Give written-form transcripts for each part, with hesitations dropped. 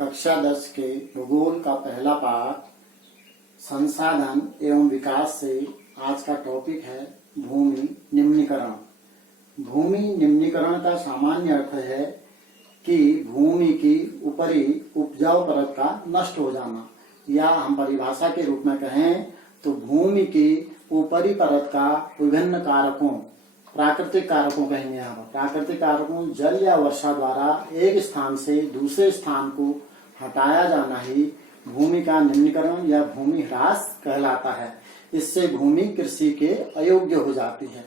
कक्षा 10 के भूगोल का पहला पाठ संसाधन एवं विकास से आज का टॉपिक है भूमि निम्नीकरण। भूमि निम्नीकरण का सामान्य अर्थ है कि भूमि की ऊपरी उपजाऊ परत का नष्ट हो जाना, या हम परिभाषा के रूप में कहें तो भूमि की ऊपरी परत का विभिन्न कारकों, प्राकृतिक कारकों कहेंगे यहाँ पर, प्राकृतिक कारकों जल या वर्षा द्वारा एक स्थान से दूसरे स्थान को हटाया जाना ही भूमि का निम्नीकरण या भूमि ह्रास कहलाता है। इससे भूमि कृषि के अयोग्य हो जाती है।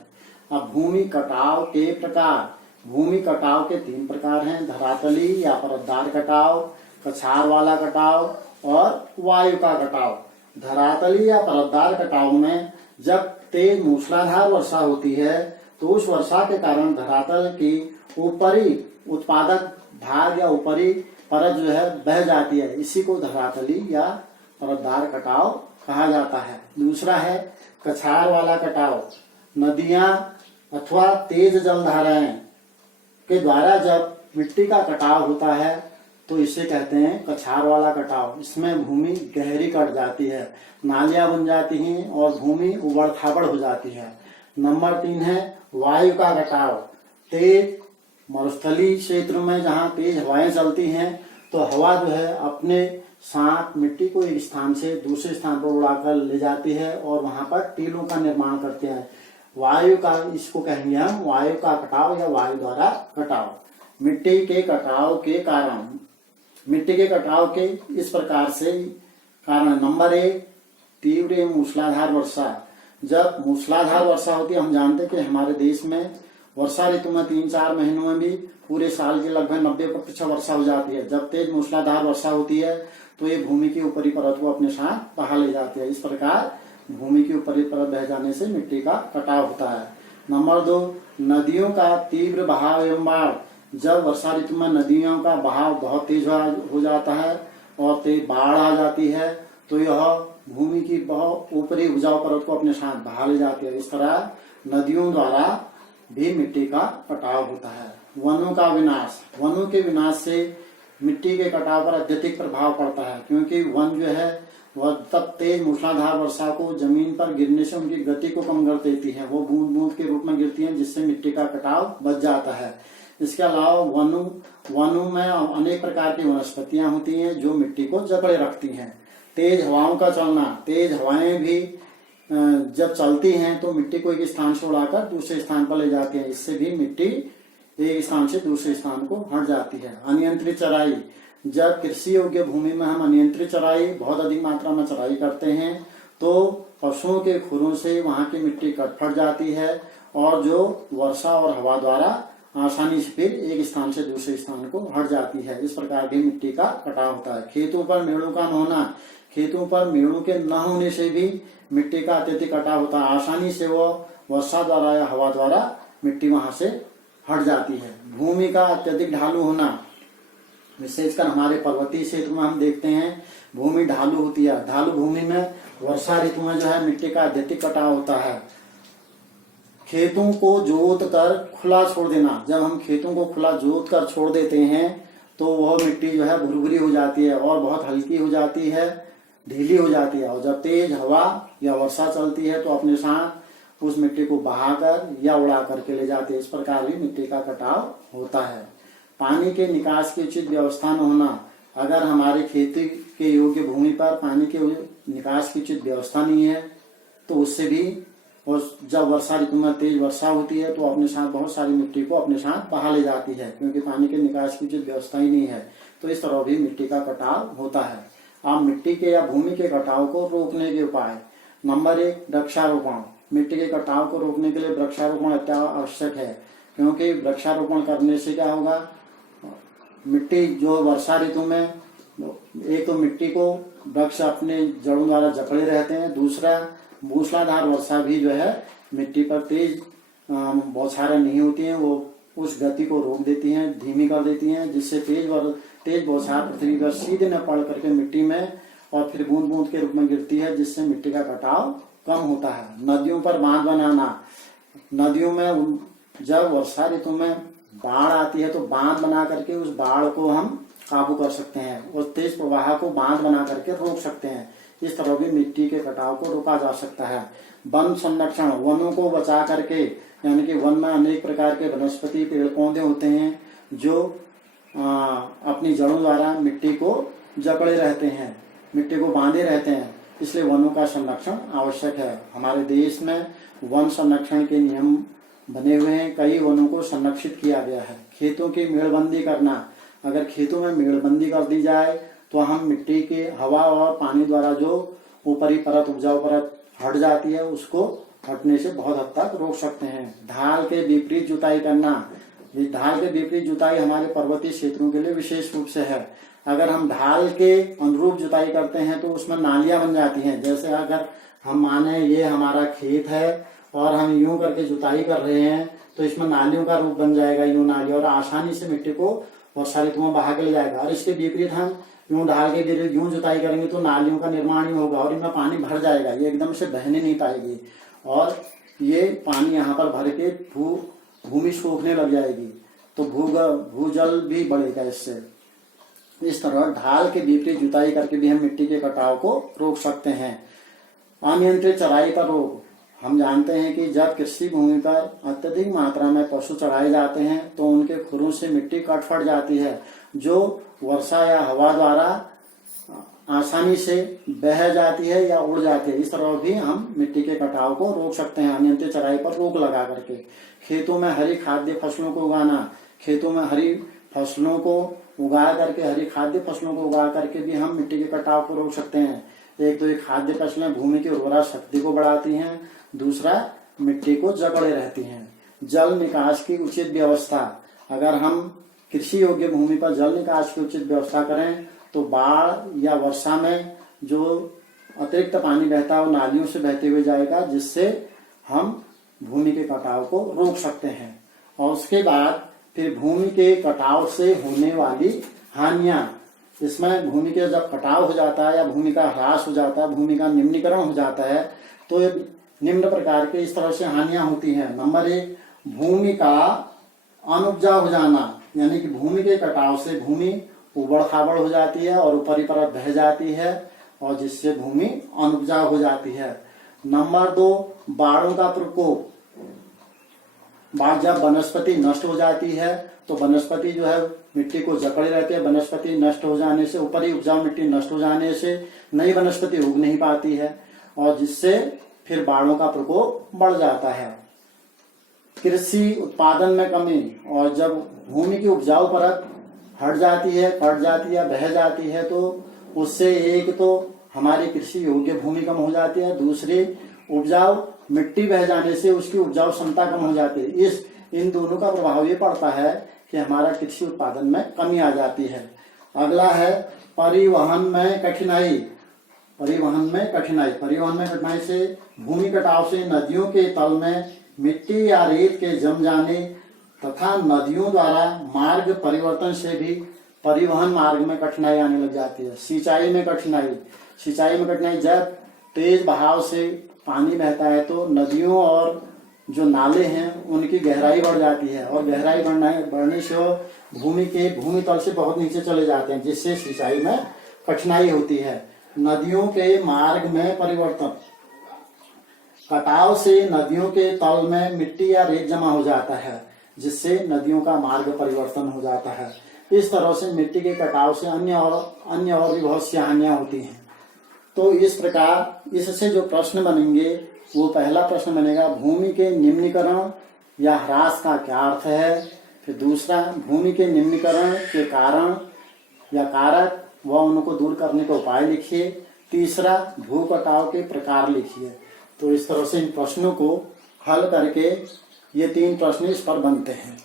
अब भूमि कटाव के प्रकार, भूमि कटाव के 3 प्रकार हैं: धरातली या परतदार कटाव, कछार वाला कटाव और वायु का कटाव। धरातली या परतदार कटाव में जब तेज मूसलाधार वर्षा होती है तो उस वर्षा के कारण धरातल की ऊपरी उत्पादक भाग या ऊपरी परत जो है बह जाती है। इसी को धरातली या परतदार कटाव कहा जाता है। दूसरा है कछार वाला कटाव। नदियां अथवा तेज जलधाराएं के द्वारा जब मिट्टी का कटाव होता है तो इसे कहते हैं कछार वाला कटाव। इसमें भूमि गहरी कट जाती है, नालियां बन जाती हैं और भूमि उबड़ खाबड़ हो जाती है। नंबर 3 है वायु का कटाव। तेज मरुस्थलीय क्षेत्र में जहाँ तेज हवाएं चलती हैं तो हवा जो है अपने साथ मिट्टी को एक स्थान से दूसरे स्थान पर उड़ाकर ले जाती है और वहां पर टीलों का निर्माण करते हैं। वायु का, इसको कहेंगे हम वायु का कटाव या वायु द्वारा कटाव। मिट्टी के कटाव के कारण, मिट्टी के कटाव के इस प्रकार से कारण: नंबर 1 तीव्र मूसलाधार वर्षा। जब मूसलाधार वर्षा होती है, हम जानते हैं कि हमारे देश में वर्षा ऋतु में 3-4 महीनों में भी पूरे साल की लगभग 90% वर्षा हो जाती है। जब तेज मूसलाधार वर्षा होती है तो ये भूमि की ऊपरी परत को अपने साथ बहा ले जाती है। इस प्रकार भूमि की ऊपरी परत बह जाने से मिट्टी का कटाव होता है। नंबर 2 नदियों का तीव्र बहाव एवं बाढ़। जब वर्षा ऋतु में नदियों का बहाव बहुत तेज हो जाता है और तेज बाढ़ आ जाती है तो यह भूमि की बहुत ऊपरी उपजाऊ परत को अपने साथ बहा ले जाती है। इस तरह नदियों द्वारा भी मिट्टी का कटाव होता है। वनों का विनाश। वनों के विनाश से मिट्टी के कटाव पर अत्यधिक प्रभाव पड़ता है, क्योंकि वन जो है वह तब तेज मूसलाधार वर्षा को जमीन पर गिरने से उनकी गति को कम कर देती है। वो बूंद बूंद के रूप में गिरती है, जिससे मिट्टी का कटाव बच जाता है। इसके अलावा वनों में अनेक प्रकार की वनस्पतियां होती हैं जो मिट्टी को जकड़े रखती हैं। तेज हवाओं का चलना। तेज हवाएं भी जब चलती हैं तो मिट्टी को एक स्थान से उड़ाकर दूसरे स्थान पर ले जाती है। इससे भी मिट्टी एक स्थान से दूसरे स्थान को हट जाती है। अनियंत्रित चराई। जब कृषि योग्य भूमि में हम अनियंत्रित चराई, बहुत अधिक मात्रा में चराई करते हैं तो पशुओं के खुरों से वहां की मिट्टी फट जाती है और जो वर्षा और हवा द्वारा आसानी से फिर एक स्थान से दूसरे स्थान को हट जाती है। इस प्रकार भी मिट्टी का कटाव होता है। खेतों पर मेड़ों का न होना। खेतों पर मेड़ों के न होने से भी मिट्टी का अत्यधिक कटाव होता है। आसानी से वो वर्षा द्वारा या हवा द्वारा मिट्टी वहां से हट जाती है। भूमि का अत्यधिक ढालू होना। विशेषकर हमारे पर्वतीय क्षेत्र में हम देखते हैं भूमि ढालू होती है। ढालू भूमि में वर्षा ऋतु में जो है मिट्टी का अत्यधिक कटाव होता है। खेतों को जोत कर खुला छोड़ देना। जब हम खेतों को खुला जोत कर छोड़ देते हैं तो वह मिट्टी जो है भुरभुरी हो जाती है और बहुत हल्की हो जाती है, ढीली हो जाती है। और जब तेज हवा या वर्षा चलती है तो अपने साथ उस मिट्टी को बहाकर या उड़ा करके ले जाती है। इस प्रकार भी मिट्टी का कटाव होता है। पानी के निकास की उचित व्यवस्था न होना। अगर हमारे खेती के योग्य भूमि पर पानी के निकास की उचित व्यवस्था नहीं है तो उससे भी, और जब वर्षा ऋतु में तेज वर्षा होती है तो अपने साथ बहुत सारी मिट्टी को अपने साथ बहा ले जाती है, क्योंकि पानी के निकास की उचित व्यवस्था ही नहीं है। तो इस तरह भी मिट्टी का कटाव होता है। आप मिट्टी के या भूमि के कटाव को रोकने के उपाय। नंबर 1 वृक्षारोपण। मिट्टी के कटाव को रोकने के लिए वृक्षारोपण आवश्यक है, क्योंकि वृक्षारोपण करने से क्या होगा, मिट्टी जो वर्षा ऋतु में, एक तो मिट्टी को वृक्ष अपने जड़ों द्वारा जकड़े रहते हैं, दूसरा मूसलाधार वर्षा भी जो है मिट्टी पर तेज बौछारें नहीं होती हैं, वो उस गति को रोक देती हैं, धीमी कर देती हैं, जिससे तेज बौछार पृथ्वी पर सीधे न पड़ करके मिट्टी में और फिर बूंद बूंद के रूप में गिरती है, जिससे मिट्टी का कटाव कम होता है। नदियों पर बांध बनाना। नदियों में जब वर्षा ऋतु में बाढ़ आती है तो बांध बना करके उस बाढ़ को हम काबू कर सकते हैं और तेज प्रवाह को बांध बना करके रोक सकते हैं। इस तरह भी मिट्टी के कटाव को रोका जा सकता है। वन संरक्षण, वनों को बचा करके, यानी कि वन में अनेक प्रकार के वनस्पति पेड़ पौधे होते हैं जो अपनी जड़ों द्वारा मिट्टी को जकड़े रहते हैं, मिट्टी को बांधे रहते हैं, इसलिए वनों का संरक्षण आवश्यक है। हमारे देश में वन संरक्षण के नियम बने हुए हैं, कई वनों को संरक्षित किया गया है। खेतों की मेड़बंदी करना, अगर खेतों में मेड़बंदी कर दी जाए तो हम मिट्टी के हवा और पानी द्वारा जो ऊपरी परत, उपजाऊ परत हट जाती है, उसको हटने से बहुत हद तक रोक सकते हैं। ढाल के विपरीत जुताई करना, ढाल के विपरीत जुताई हमारे पर्वतीय क्षेत्रों के लिए विशेष रूप से है। अगर हम ढाल के अनुरूप जुताई करते हैं तो उसमें नालियां बन जाती हैं। जैसे अगर हम माने ये हमारा खेत है और हम यूं करके जुताई कर रहे हैं तो इसमें नालियों का रूप बन जाएगा, यूं नाली, और आसानी से मिट्टी को वर्षा ऋतु में बहा के ले जाएगा। और इसके विपरीत हम यूं ढाल के विपरीत यूं जुताई करेंगे तो नालियों का निर्माण ही होगा और इनमें पानी भर जाएगा, ये एकदम से बहने नहीं पाएगी और ये पानी यहाँ पर भर के भूमि सूखने लग जाएगी, तो भूजल भी बढ़ेगा इससे। इस तरह ढाल के विपरीत जुताई करके भी हम मिट्टी के कटाव को रोक सकते हैं। अनियंत्रित चराई पर रोक, हम जानते हैं कि जब कृषि भूमि पर अत्यधिक मात्रा में पशु चढ़ाए जाते हैं तो उनके खुरों से मिट्टी कट फट जाती है, जो वर्षा या हवा द्वारा आसानी से बह जाती है या उड़ जाती है। इस तरह भी हम मिट्टी के कटाव को रोक सकते हैं अनियंत्रित चराई पर रोक लगा करके। खेतों में हरी खाद्य फसलों को उगाना, खेतों में हरी फसलों को उगा करके, हरी खाद्य फसलों को उगा करके भी हम मिट्टी के कटाव को रोक सकते हैं। एक तो ये खाद्य फसलें भूमि की उर्वरा शक्ति को बढ़ाती हैं, दूसरा मिट्टी को जकड़े रहती हैं। जल निकास की उचित व्यवस्था, अगर हम कृषि योग्य भूमि पर जल निकास की उचित व्यवस्था करें तो बाढ़ या वर्षा में जो अतिरिक्त पानी बहता है वो नालियों से बहते हुए जाएगा, जिससे हम भूमि के कटाव को रोक सकते हैं। और उसके बाद फिर भूमि के कटाव से होने वाली हानियां, इसमें भूमि के जब कटाव हो जाता है या भूमि का ह्रास हो जाता है, भूमि का निम्नीकरण हो जाता है, तो निम्न प्रकार के इस तरह से हानियां होती हैं। नंबर 1, भूमि का अनुपजाऊ हो जाना, यानी कि भूमि के कटाव से भूमि उबड़ खाबड़ हो जाती है और ऊपरी परत बह जाती है और जिससे भूमि अनुपजाऊ हो जाती है। नंबर 2, बाढ़ों का प्रकोप, बाढ़ जब वनस्पति नष्ट हो जाती है तो वनस्पति जो है मिट्टी को जकड़े रहती है, वनस्पति नष्ट हो जाने से, ऊपरी उपजाऊ मिट्टी नष्ट हो जाने से नई वनस्पति उग नहीं पाती है और जिससे फिर बाढ़ों का प्रकोप बढ़ जाता है। कृषि उत्पादन में कमी, और जब भूमि की उपजाऊ परत हट जाती है, कट जाती है, बह जाती है तो उससे एक तो हमारी कृषि योग्य भूमि कम हो जाती है, दूसरी उपजाऊ मिट्टी बह जाने से उसकी उपजाऊ क्षमता कम हो जाती है। इन दोनों का प्रभाव ये पड़ता है कि हमारा कृषि उत्पादन में कमी आ जाती है। अगला है परिवहन में कठिनाई। परिवहन में कठिनाई से भूमि कटाव से नदियों के तल में मिट्टी या रेत के जम जाने तथा नदियों द्वारा मार्ग परिवर्तन से भी परिवहन मार्ग में कठिनाई आने लग जाती है। सिंचाई में कठिनाई, जब तेज बहाव से पानी बहता है तो नदियों और जो नाले हैं उनकी गहराई बढ़ जाती है और गहराई बढ़ने से वो भूमि तल से बहुत नीचे चले जाते हैं, जिससे सिंचाई में कठिनाई होती है। नदियों के मार्ग में परिवर्तन, कटाव से नदियों के तल में मिट्टी या रेत जमा हो जाता है, जिससे नदियों का मार्ग परिवर्तन हो जाता है। इस तरह से मिट्टी के कटाव से अन्य और भी बहुत सी हानियां होती हैं। तो इस प्रकार इससे जो प्रश्न बनेंगे, वो पहला प्रश्न बनेगा भूमि के निम्नीकरण या ह्रास का क्या अर्थ है। फिर दूसरा, भूमि के निम्नीकरण के कारण या कारक व उनको दूर करने का उपाय लिखिए। तीसरा, भू कटाव के प्रकार लिखिए। तो इस तरह से इन प्रश्नों को हल करके ये 3 प्रश्न इस पर बनते हैं।